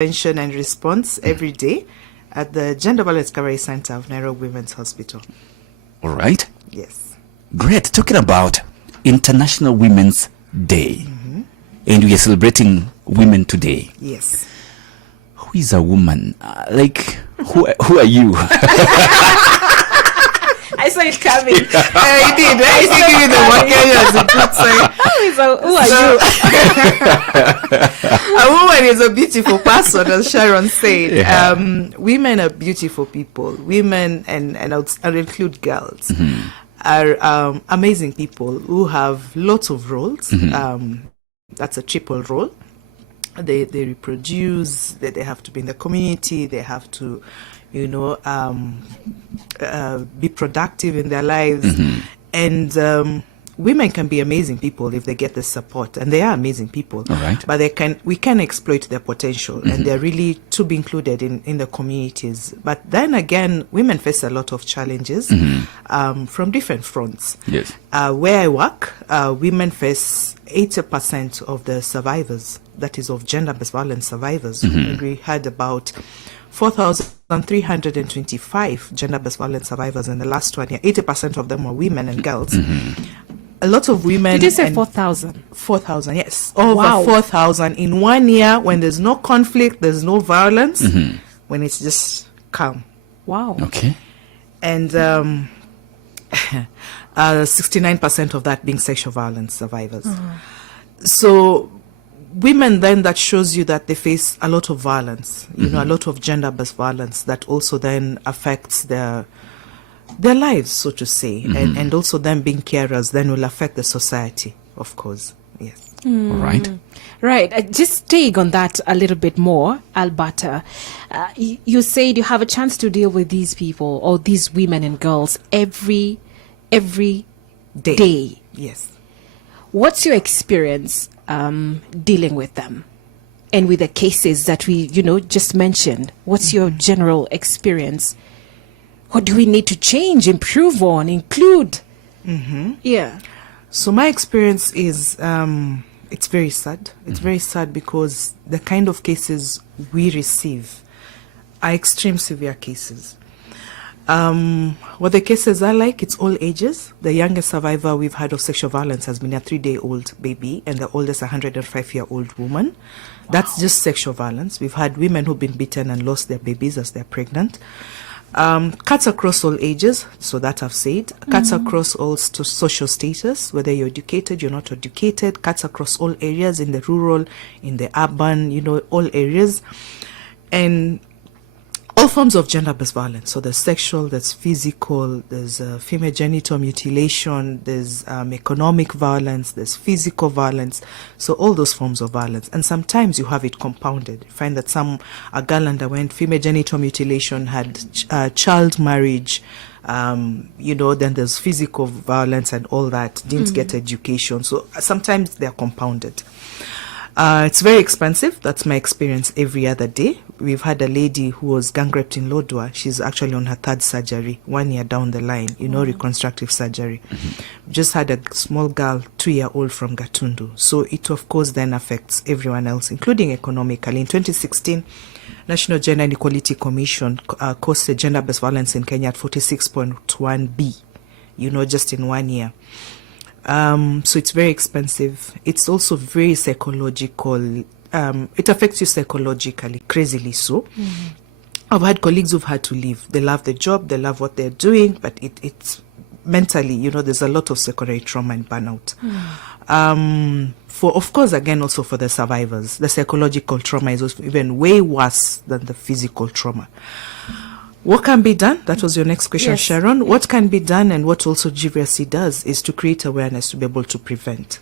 prevention and response every day at the Gender Violence Recovery Center of Nairobi Women's Hospital. All right. Yes. Great. Talking about International Women's Day, and we are celebrating women today. Yes. Who is a woman? Who are you? I saw it coming. I did. I think even the one as a good sign. Who are you? A woman is a beautiful person, as Sharon said. Yeah. Women are beautiful people. Women, and I'll include girls, are amazing people who have lots of roles. That's a triple role. They reproduce, they have to be in the community, they have to, be productive in their lives. And women can be amazing people if they get the support, and they are amazing people. All right. But we can exploit their potential, and they're really to be included in the communities. But then again, women face a lot of challenges from different fronts. Yes. Where I work, women face 80% of the survivors, that is of gender-based violence survivors. And we had about 4,325 gender-based violence survivors in the last 1 year. 80% of them were women and girls. A lot of women. Did you say 4,000? 4,000, yes. Over 4,000 in 1 year, when there's no conflict, there's no violence, when it's just calm. Wow. Okay. And 69% of that being sexual violence survivors. So women, then, that shows you that they face a lot of violence, a lot of gender-based violence that also then affects their lives, so to say, and also them being carers then will affect the society, of course. Yes. All right. Right. Just staying on that a little bit more, Alberta, you said you have a chance to deal with these people or these women and girls every day. Yes. What's your experience dealing with them and with the cases that we, just mentioned? What's your general experience? What do we need to change, improve on, include? Yeah. So my experience is, it's very sad. It's very sad because the kind of cases we receive are extreme severe cases. What the cases are like, it's all ages. The youngest survivor we've had of sexual violence has been a 3-day-old baby, and the oldest 105-year-old woman. Wow. That's just sexual violence. We've had women who've been beaten and lost their babies as they're pregnant. Cuts across all ages, so that I've said. Cuts across all social status, whether you're educated, you're not educated. Cuts across all areas, in the rural, in the urban, all areas. And all forms of gender-based violence. So there's sexual, there's physical, there's female genital mutilation, there's economic violence, there's physical violence. So all those forms of violence. And sometimes you have it compounded. You find that a girl underwent female genital mutilation, had child marriage, then there's physical violence and all that, didn't get education. So sometimes they're compounded. It's very expensive. That's my experience every other day. We've had a lady who was gang raped in Lodwar. She's actually on her 3rd surgery, 1 year down the line, reconstructive surgery. Just had a small girl, 2-year-old from Gatundu. So it, of course, then affects everyone else, including economically. In 2016, National Gender and Equality Commission costed gender-based violence in Kenya at 46.1 B, just in 1 year. So it's very expensive. It's also very psychological. It affects you psychologically, crazily so. I've had colleagues who've had to leave. They love the job, they love what they're doing, but it's mentally, there's a lot of secondary trauma and burnout. Of course, again, also for the survivors, the psychological trauma is also even way worse than the physical trauma. What can be done? That was your next question, yes. Sharon. What can be done, and what also GVRC does, is to create awareness to be able to prevent.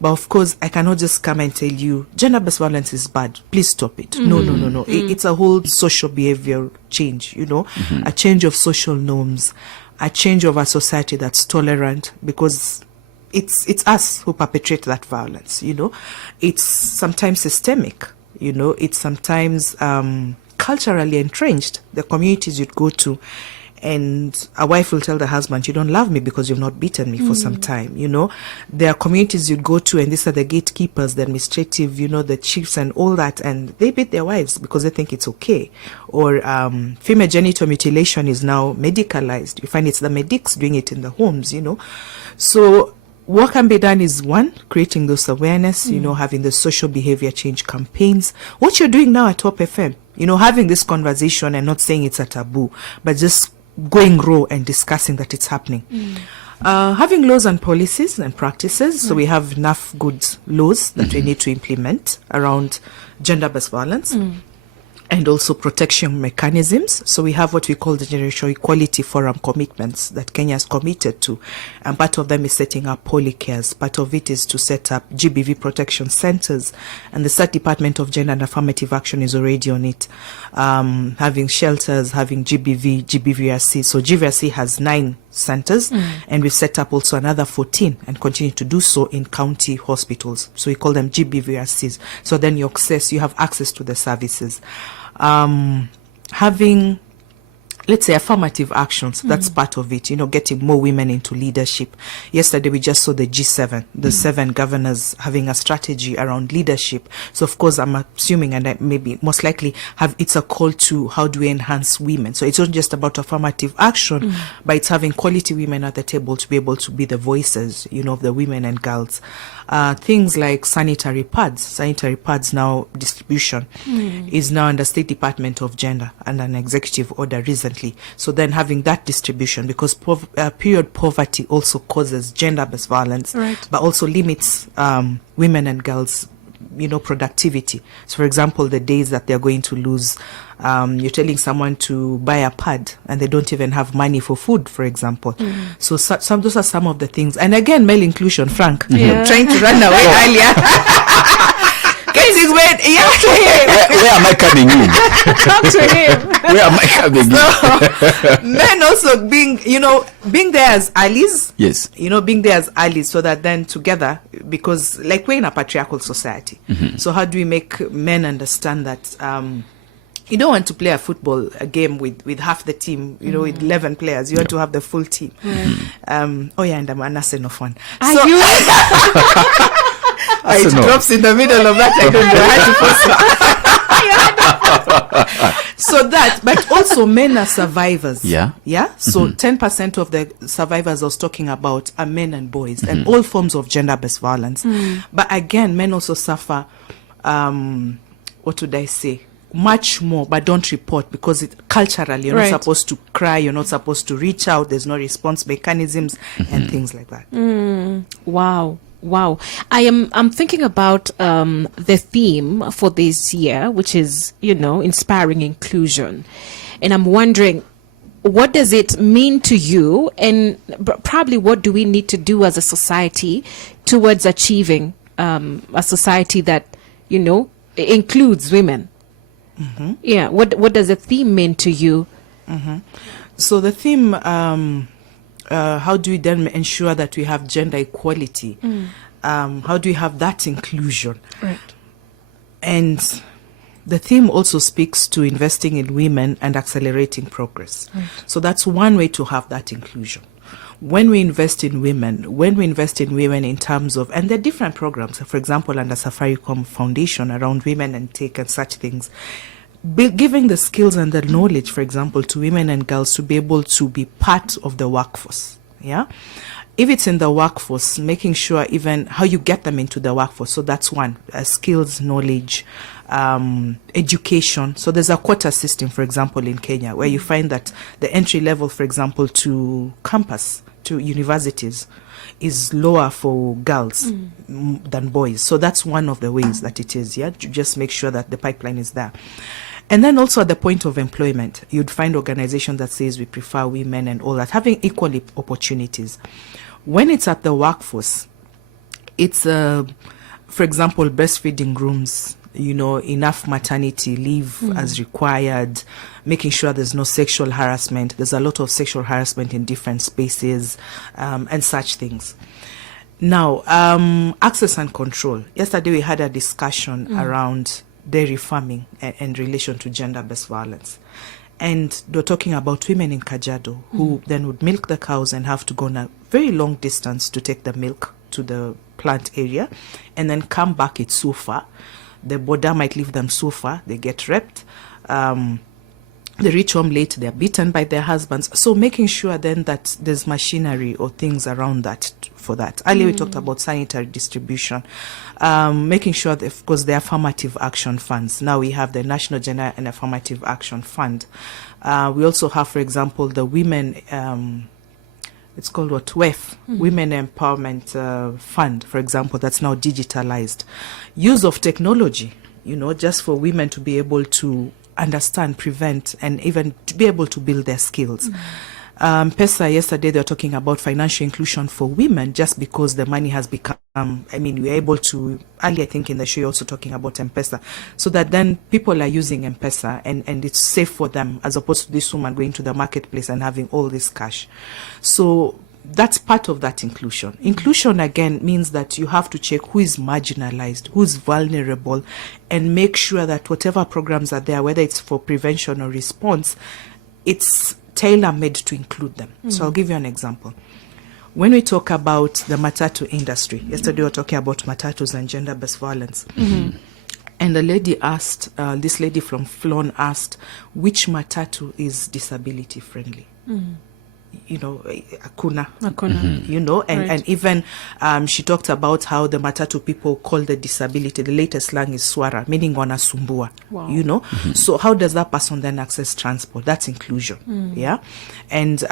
But of course, I cannot just come and tell you, gender-based violence is bad, please stop it. No. It's a whole social behavior change, a change of social norms, a change of a society that's tolerant, because it's us who perpetrate that violence, It's sometimes systemic, it's sometimes culturally entrenched, the communities you'd go to. And a wife will tell the husband, you don't love me because you've not beaten me for some time, you know. There are communities you'd go to, and these are the gatekeepers, the administrative, you know, the chiefs and all that, and they beat their wives because they think it's okay. Or female genital mutilation is now medicalized. You find it's the medics doing it in the homes, you know. So what can be done is, one, creating those awareness, you know, having the social behavior change campaigns. What you're doing now at Top FM, you know, having this conversation and not saying it's a taboo, but just going raw and discussing that it's happening. Having laws and policies and practices. So we have enough good laws that we need to implement around gender-based violence. And also protection mechanisms. So we have what we call the Generational Equality Forum commitments that Kenya has committed to. And part of them is setting up polycares. Part of it is to set up GBV protection centers. And the State Department of Gender and Affirmative Action is already on it. Having shelters, having GBV, GBVRC. So GVRC has 9 centers, and we've set up also another 14 and continue to do so in county hospitals. So we call them GBVRCs. So then you have access to the services. Having, let's say, affirmative actions, that's part of it, you know, getting more women into leadership. Yesterday, we just saw the G7, the 7 governors having a strategy around leadership. So, of course, I'm assuming, and I maybe most likely it's a call to how do we enhance women. So it's not just about affirmative action, but it's having quality women at the table to be able to be the voices, you know, of the women and girls. Things like sanitary pads now distribution is now under State Department of Gender and an executive order recently. So then having that distribution, because period poverty also causes gender-based violence, but also limits women and girls, you know, productivity. So for example, the days that they're going to lose, you're telling someone to buy a pad and they don't even have money for food, for example. So those are some of the things. And again, male inclusion, Frank, trying to run away earlier. Where am I coming in? Come to him. Where am I coming in? Men also being there as allies. Yes. You know, being there as allies, so that then together, because like we're in a patriarchal society. So how do we make men understand that you don't want to play a game with half the team, you know, with 11 players. You want to have the full team. And I'm an Arsenal fan. Are So, you? it drops in the middle of that. I don't know how to post. So that, but also men are survivors. Yeah. So 10% of the survivors I was talking about are men and boys, and all forms of gender-based violence. But again, men also suffer. What would I say? Much more, but don't report, because culturally you're not supposed to cry, you're not supposed to reach out, there's no response mechanisms and things like that. Wow. I'm thinking about the theme for this year, which is, you know, inspiring inclusion. And I'm wondering, what does it mean to you? And probably what do we need to do as a society towards achieving a society that, you know, includes women? Yeah. What does the theme mean to you? So the theme, how do we then ensure that we have gender equality? How do we have that inclusion? And the theme also speaks to investing in women and accelerating progress. So that's one way to have that inclusion. When we invest in women in terms of, and there are different programs, for example, under Safaricom Foundation around women and tech and such things, giving the skills and the knowledge, for example, to women and girls to be able to be part of the workforce. Yeah. If it's in the workforce, making sure even how you get them into the workforce. So that's one, skills, knowledge, education. So there's a quota system, for example, in Kenya, where you find that the entry level, for example, to campus, to universities, is lower for girls than boys. So that's one of the ways that it is, to just make sure that the pipeline is there. And then also at the point of employment, you'd find organizations that says we prefer women and all that, having equal opportunities. When it's at the workforce, it's, for example, breastfeeding rooms, you know, enough maternity leave as required, making sure there's no sexual harassment. There's a lot of sexual harassment in different spaces, and such things. Now, access and control. Yesterday we had a discussion around dairy farming in relation to gender-based violence. And they're talking about women in Kajiado who then would milk the cows and have to go on a very long distance to take the milk to the plant area and then come back. It's so far. The border might leave them so far. They get raped. They reach home late. They're beaten by their husbands. So making sure then that there's machinery or things around that for that. Earlier we talked about sanitary distribution. Making sure that, of course, the affirmative action funds. Now we have the National Gender and Affirmative Action Fund. We also have, for example, the women... it's called what? WEF, Women Empowerment Fund, for example, that's now digitalized. Use of technology, just for women to be able to understand, prevent, and even to be able to build their skills. PESA, yesterday, they were talking about financial inclusion for women just because the money has become, we're able to, earlier I think in the show, you're also talking about M-Pesa, so that then people are using M-Pesa and it's safe for them as opposed to this woman going to the marketplace and having all this cash. So that's part of that inclusion. Inclusion, again, means that you have to check who is marginalized, who's vulnerable, and make sure that whatever programs are there, whether it's for prevention or response, it's tailor-made to include them. So I'll give you an example. When we talk about the matatu industry, yesterday we were talking about matatus and gender-based violence. And the lady asked, this lady from Flon asked, which matatu is disability-friendly? Akuna. And even she talked about how the matatu people call the disability, the latest slang is swara, meaning wanasumbua. Wow. So how does that person then access transport? That's inclusion. Yeah. And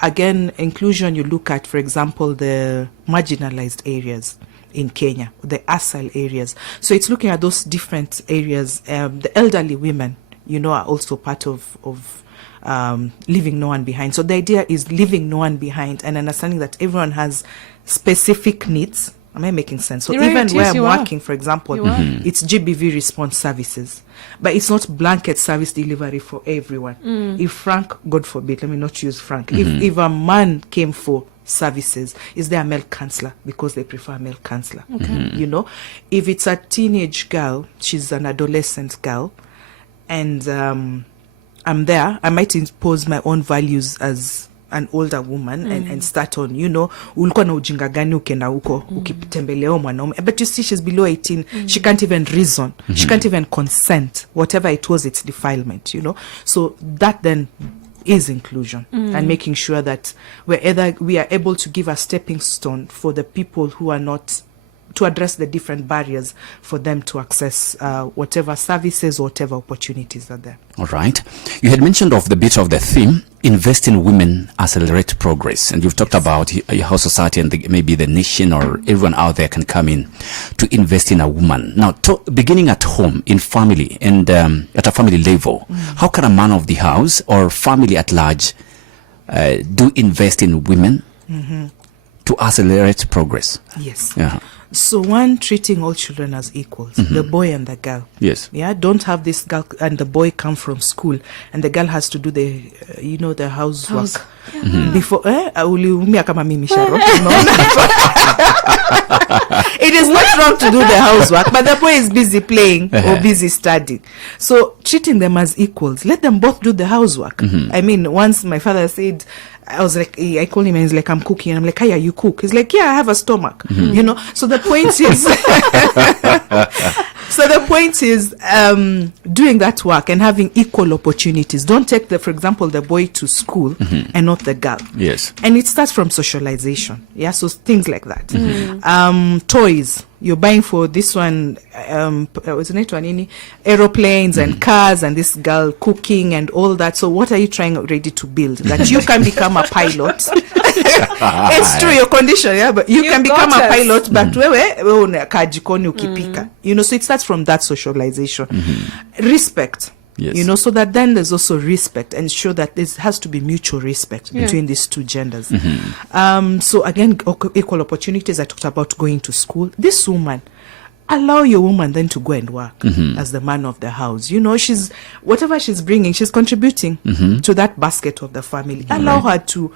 again, inclusion, you look at, for example, the marginalized areas in Kenya, the ASIL areas. So it's looking at those different areas. The elderly women, are also part of leaving no one behind. So the idea is leaving no one behind and understanding that everyone has specific needs. Am I making sense? So even where I'm working, for example, it's GBV response services, but it's not blanket service delivery for everyone. If Frank, God forbid, let me not use Frank, if a man came for services, is there a male counselor because they prefer a male counselor? If it's a teenage girl, she's an adolescent girl, and I'm there, I might impose my own values as an older woman and start on, ulikuwa na ujinga gani ukienda huko ukitembelea mwanaume, but you see she's below 18, she can't even reason, she can't even consent, whatever it was, it's defilement, so that then is inclusion and making sure that we are able to give a stepping stone for the people who are not, to address the different barriers for them to access whatever services or whatever opportunities are there. All right. You had mentioned of the bit of the theme, invest in women, accelerate progress. And you've talked about how society and maybe the nation or everyone out there can come in to invest in a woman. Now, beginning at home, in family, and at a family level, how can a man of the house or family at large do invest in women to accelerate progress? Yes. Yeah. So one, treating all children as equals, the boy and the girl. Yes. Yeah. Don't have this girl and the boy come from school and the girl has to do the, the housework. Before, uliumia kama mimi Sharo. It is not wrong to do the housework, but the boy is busy playing or busy studying. So treating them as equals, let them both do the housework. Once my father said, I was like, I call him and he's like, I'm cooking. And I'm like, Kaya, you cook? He's like, yeah, I have a stomach. So the point is, doing that work and having equal opportunities. Don't take for example, the boy to school and not the girl. Yes. And it starts from socialization. Yeah. So things like that. Toys. You're buying for this one, aeroplanes and cars, and this girl cooking and all that. So what are you trying already to build? That you can become a pilot. It's true, your condition, yeah, but you can become a pilot, but wewe unakaa jikoni ukipika. So it starts from that socialization. Respect. Yes. So that then there's also respect, and show that there has to be mutual respect between these two genders. So again, equal opportunities. I talked about going to school. This woman, allow your woman then to go and work as the man of the house. She's, whatever she's bringing, she's contributing to that basket of the family. Allow her to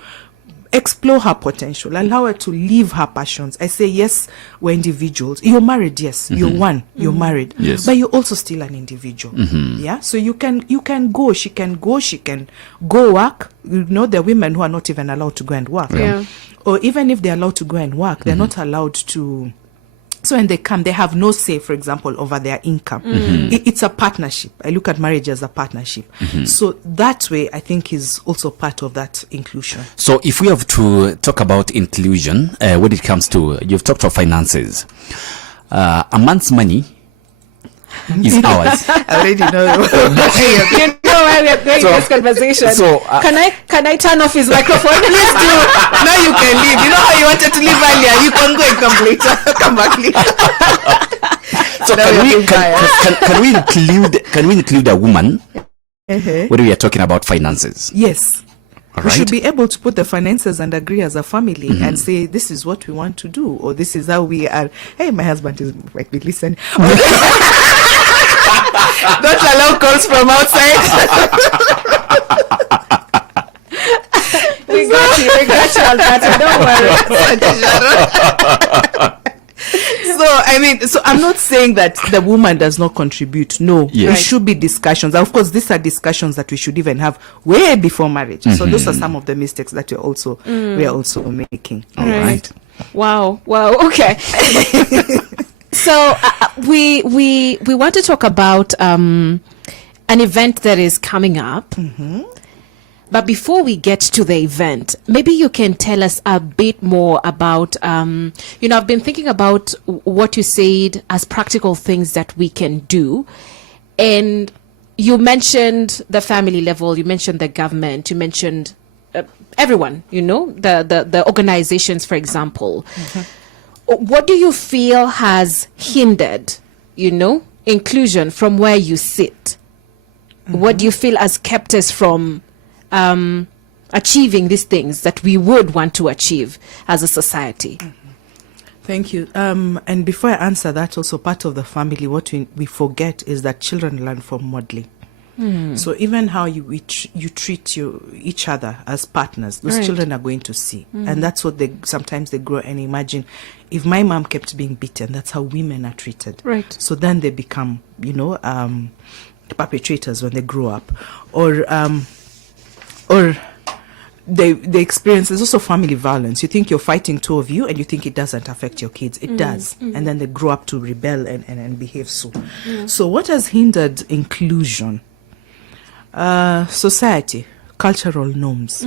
explore her potential, allow her to live her passions. I say, yes, we're individuals. You're married, yes. You're one. You're married. Yes. But you're also still an individual. Yeah. So you can go. She can go work. You know, there are women who are not even allowed to go and work. Yeah. Or even if they're allowed to go and work, they're not allowed to. So when they come, they have no say, for example, over their income. It's a partnership. I look at marriage as a partnership. So that way, I think, is also part of that inclusion. So if we have to talk about inclusion, when it comes to, you've talked of finances, a man's money is ours. I already know. You know where we are going in this conversation. So, can I turn off his microphone? Please do. Now you can leave. You know how you wanted to leave earlier? You can go and come later. Come back later. So can we include a woman when we are talking about finances? Yes. All We right. should be able to put the finances and agree as a family and say, this is what we want to do, or this is how we are. Hey, my husband is like, listen. Don't allow calls from outside. We got you, Alberta. Don't worry. So, I mean, so I'm not saying that the woman does not contribute. No, Yes. there Right. should be discussions. Of course, these are discussions that we should even have way before marriage. So those are some of the mistakes that we are also making. All right. Wow. Okay. So we want to talk about an event that is coming up. But before we get to the event, maybe you can tell us a bit more about, I've been thinking about what you said as practical things that we can do. And you mentioned the family level, you mentioned the government, you mentioned everyone, the organizations, for example. What do you feel has hindered, inclusion from where you sit? What do you feel has kept us from achieving these things that we would want to achieve as a society? Thank you. And before I answer that, also part of the family, what we forget is that children learn from modeling. So even how you treat each other as partners, those Right. children are going to see. And that's what sometimes they grow and imagine. If my mom kept being beaten, that's how women are treated. Right. So then they become, perpetrators when they grow up. Or they experience, there's also family violence. You think you're fighting two of you and you think it doesn't affect your kids. It does. And then they grow up to rebel and behave so. So what has hindered inclusion? Society, cultural norms.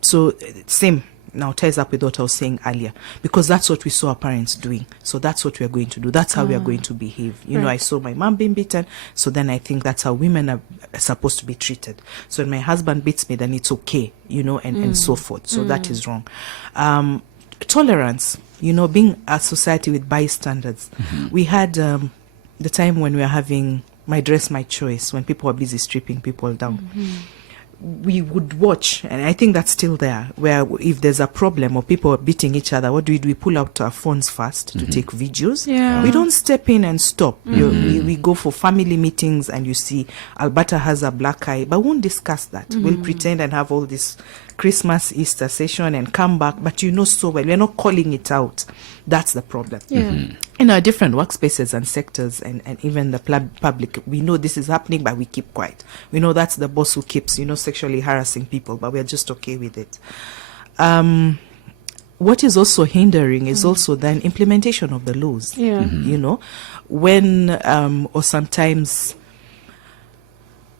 So same now ties up with what I was saying earlier, because that's what we saw our parents doing. So that's what we are going to do. That's how we are going to behave. I saw my mom being beaten, so then I think that's how women are supposed to be treated. So when my husband beats me, then it's okay, and so forth. So that is wrong. Tolerance, being a society with bystanders. We had the time when we were having My Dress, My Choice, when people were busy stripping people down. We would watch, and I think that's still there, where if there's a problem or people are beating each other, what do? We pull out our phones first to take videos. Yeah. We don't step in and stop. We go for family meetings and you see Alberta has a black eye, but we won't discuss that. We'll pretend and have all this Christmas, Easter session and come back, but so well, we're not calling it out. That's the problem. Yeah. In our different workspaces and sectors and even the public, we know this is happening, but we keep quiet. We know that's the boss who keeps, sexually harassing people, but we're just okay with it. What is also hindering is also then implementation of the laws. Yeah. When or sometimes,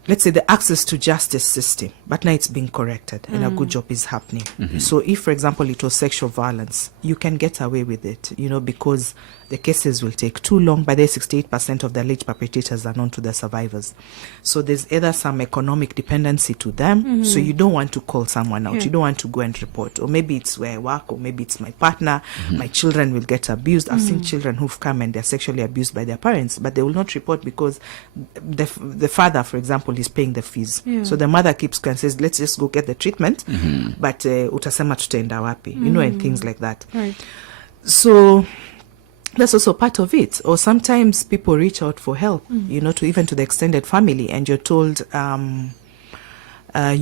let's say, the access to justice system, but now it's being corrected and a good job is happening. So if, for example, it was sexual violence, you can get away with it, because the cases will take too long. By the 68% of the alleged perpetrators are known to the survivors. So there's either some economic dependency to them, so you don't want to call someone out. Yeah. You don't want to go and report. Or maybe it's where I work, or maybe it's my partner. My children will get abused. I've seen children who've come and they're sexually abused by their parents, but they will not report because the father, for example, is paying the fees. Yeah. So the mother keeps and says, let's just go get the treatment, but utasema tutaenda wapi, and things like that. Right. So that's also part of it. Or sometimes people reach out for help, to the extended family, and you're told you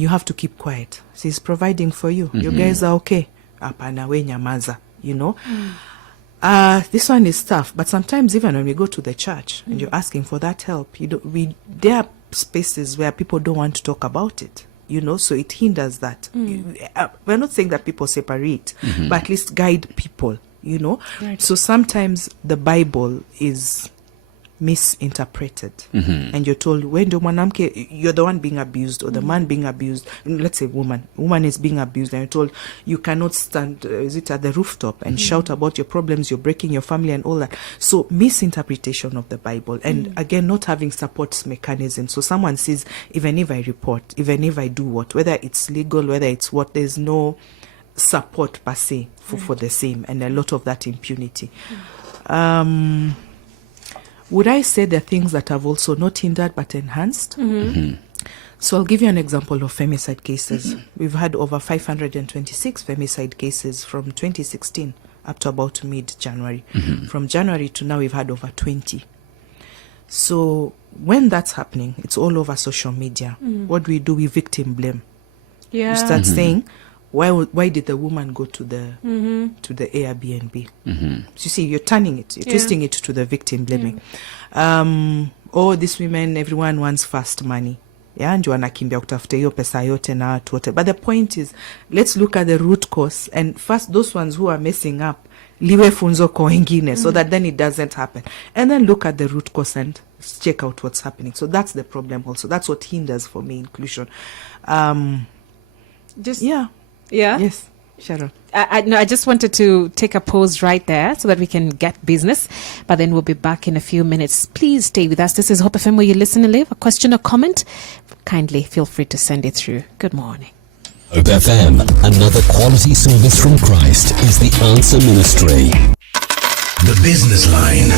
have to keep quiet. She's providing for you. You guys are okay. apana we nyamaza, you know. This one is tough, but sometimes even when we go to the church and you're asking for that help, there are spaces where people don't want to talk about it, you know, so it hinders that. We're not saying that people separate, but at least guide people, you know. Right. So sometimes the Bible is misinterpreted, and you're told when the mwanamke, you're the one being abused, or the man being abused, let's say woman is being abused, and you're told you cannot stand is it at the rooftop and shout about your problems, you're breaking your family and all that. So misinterpretation of the Bible, and again not having support mechanisms. So someone says, even if I report, even if I do what, whether it's legal, whether it's what, there's no support per se for the same, and a lot of that impunity. Would I say there are things that have also not hindered but enhanced? So I'll give you an example of femicide cases. We've had over 526 femicide cases from 2016 up to about mid-January. From January to now, we've had over 20. So when that's happening, it's all over social media. What do? We victim blame. Yeah. You start saying, why did the woman go to the Airbnb? So you see, you're turning it, you're twisting it to the victim blaming. These women, everyone wants fast money. Yeah, ndio wanakimbia kutafuta hiyo pesa yote na watu wote. But the point is, let's look at the root cause, and first those ones who are messing up, liwe funzo kwa wengine, so that then it doesn't happen. And then look at the root cause and check out what's happening. So that's the problem also. That's what hinders for me inclusion. Yeah. Yes, Sharon. I just wanted to take a pause right there so that we can get business, but then we'll be back in a few minutes. Please stay with us. This is Hope FM, where you listen and live. A question or comment, kindly feel free to send it through. Good morning. Hope FM, another quality service from Christ, is the answer ministry. The Business Line.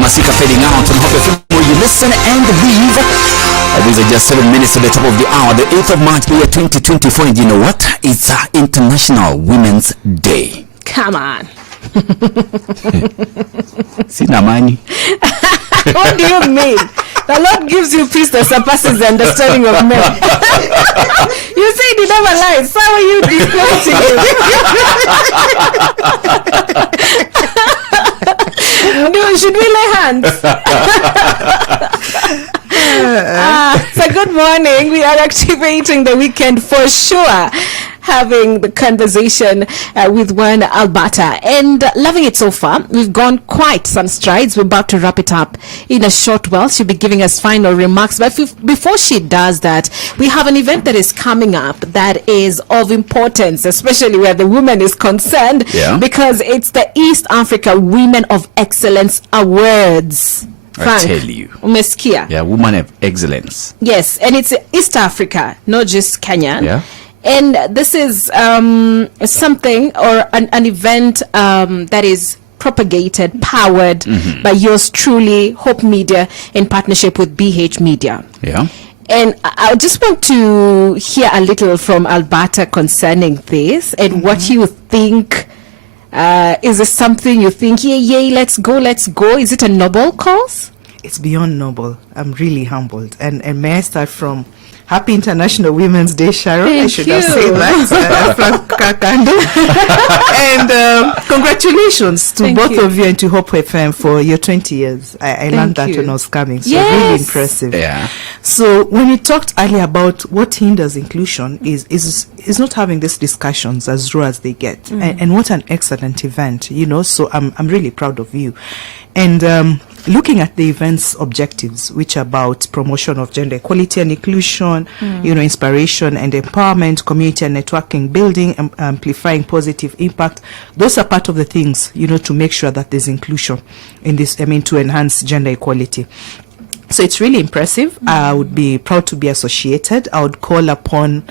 Masika fading out, and hope you listen and leave. These are just 7 minutes at the top of the hour, the 8th of March, the year 2024, and you know what? It's International Women's Day. Come on. Sina money. What do you mean? The Lord gives you peace that surpasses the understanding of men. You said he never lies. So are you disclosing it? Should we lay hands? So good morning. We are activating the weekend for sure. Having the conversation with one Alberta and loving it so far. We've gone quite some strides. We're about to wrap it up in a short while. She'll be giving us final remarks. But before she does that, we have an event that is coming up that is of importance, especially where the woman is concerned, because it's the East Africa Women of Excellence Awards. Frank, I tell you. Umesikia? Yeah, Woman of Excellence. Yes, and it's East Africa, not just Kenya. Yeah. And this is something or an event that is propagated, powered by yours truly, Hope Media, in partnership with BH Media. Yeah. And I just want to hear a little from Alberta concerning this and what you think. Is this something you think, yay, let's go? Is it a noble cause? It's beyond noble. I'm really humbled. And may I start from Happy International Women's Day, Sharon. Thank I should you. have said that. From Kakande. And congratulations to Thank both you. of you and to Hope FM for your 20 years. I learned that you. when I was coming. So Yes. really impressive. Yeah. So when we talked earlier about what hinders inclusion is not having these discussions as raw as they get. And what an excellent event, so I'm really proud of you. And looking at the event's objectives, which are about promotion of gender equality and inclusion, inspiration and empowerment, community and networking building, amplifying positive impact, those are part of the things, to make sure that there's inclusion in this, to enhance gender equality. So it's really impressive. I would be proud to be associated. I would call upon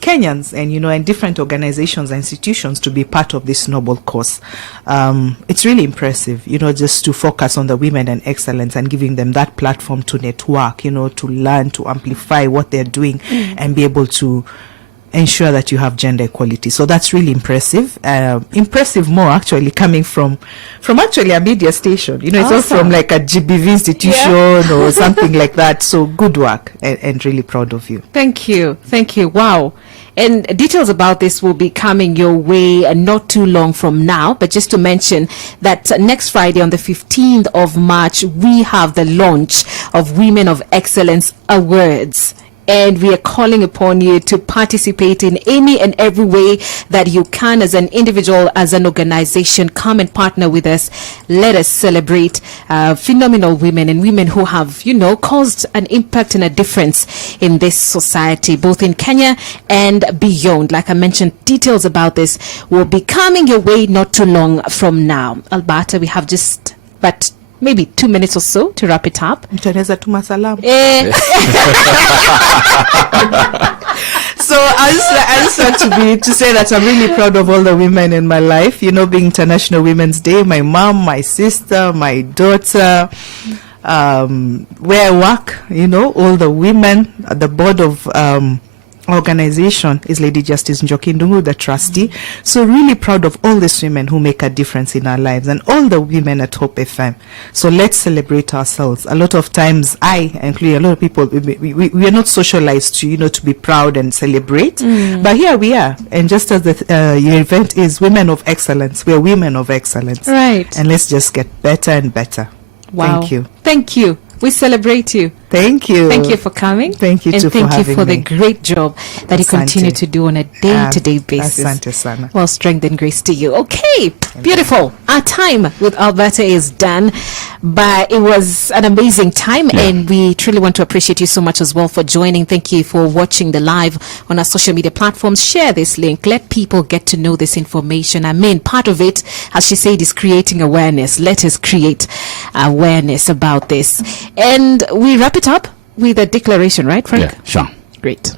Kenyans and and different organizations and institutions to be part of this noble cause. It's really impressive, just to focus on the women and excellence and giving them that platform to network, to learn, to amplify what they're doing and be able to ensure that you have gender equality. So that's really impressive. Impressive more actually coming from actually a media station. You know, it's not from like a GBV institution or something like that. So good work, and really proud of you. Thank you. Wow. And details about this will be coming your way not too long from now. But just to mention that next Friday on the 15th of March, we have the launch of Women of Excellence Awards. And we are calling upon you to participate in any and every way that you can, as an individual, as an organization. Come and partner with us. Let us celebrate phenomenal women and women who have, caused an impact and a difference in this society, both in Kenya and beyond. Like I mentioned, details about this will be coming your way not too long from now. Alberta, we have just but maybe 2 minutes or so to wrap it up. Mtaneza tuma salamu. So I just want to say that I'm really proud of all the women in my life. Being International Women's Day, my mom, my sister, my daughter, where I work, all the women at the board of organization is Lady Justice Njoki Ndungu, the trustee. So really proud of all these women who make a difference in our lives, and all the women at Hope FM. So let's celebrate ourselves. A lot of times, including a lot of people, we are not socialized to, to be proud and celebrate. But here we are. And just as your event is Women of Excellence, we are women of excellence. Right. And let's just get better and better. Wow. Thank you. Thank you. We celebrate you. Thank you. Thank you for coming. Thank you and too for having me. And thank you for the great job that you continue to do on a day-to-day basis. Asante sana. Well, strength and grace to you. Okay, beautiful. Our time with Alberta is done, but it was an amazing time, and we truly want to appreciate you so much as well for joining. Thank you for watching the live on our social media platforms. Share this link. Let people get to know this information. I mean, part of it, as she said, is creating awareness. Let us create awareness about this. And we wrap it up with a declaration, right, Frank? Yeah, sure. Great.